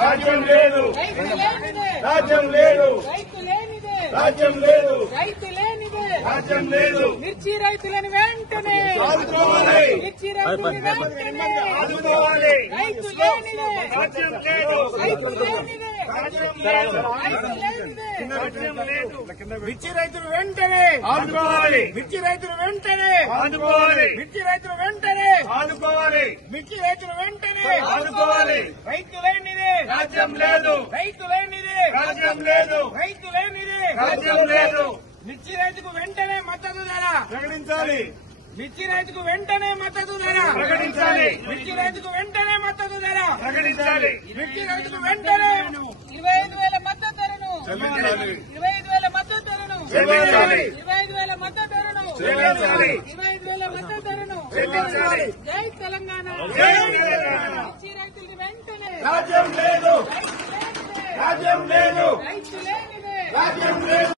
రాజ్యం లేదు, రైతు లేనిదే, రాజ్యం లేదు, రైతు లేనిదే, రాజ్యం లేదు, రైతు లేనిదే. రాజ్యం లేదు. మిర్చి రైతులను వెంటనే ఆదుకోవాలి, మిర్చి రైతులను వెంటనే ఆదుకోవాలి. రైతు లేనిదే, రాజ్యం లేదు, రైతు లేనిదే, రాజ్యం లేదు, రైతు లేనిదే. రాజ్యం లేదు. మిర్చి రైతులు వెంటనే ఆదుకోవాలి, మిర్చి రైతులు వెంటనే ఆదుకోవాలి, మిర్చి రైతులు వెంటనే ఆదుకోవాలి, మిర్చి రైతులు వెంటనే ఆదుకోవాలి. రైతు లేనిదే, రాజ్యం లేదు, రైతు లేనిదే, రాజ్యం లేదు, రైతు లేనిదే. రాజ్యం లేదు. మిర్చి రైతుకు వెంటనే మద్దతు ధర, ప్రకటించాలి, మిర్చి రైతుకు వెంటనే మద్దతు ధర, ప్రకటించాలి, మిర్చి రైతుకు వెంటనే మద్దతు ధర, ప్రకటించాలి. మిర్చి రైతుకు వెంటనే 25,000 మద్దతు ధరను, చెల్లించాలి, 25,000 మద్దతు ధరను, చెల్లించాలి, 25,000 మద్దతు ధరను, చెల్లించాలి, 25,000 మద్దతు ధరను. చెల్లించాలి. జై తెలంగాణ, జై తెలంగాణ. మిర్చి రైతులకు వెంటనే రాజ్యం లేదు, రైతు లేనిదే, రాజ్యం లేదు, రైతు లేనిదే. రాజ్యం లేదు.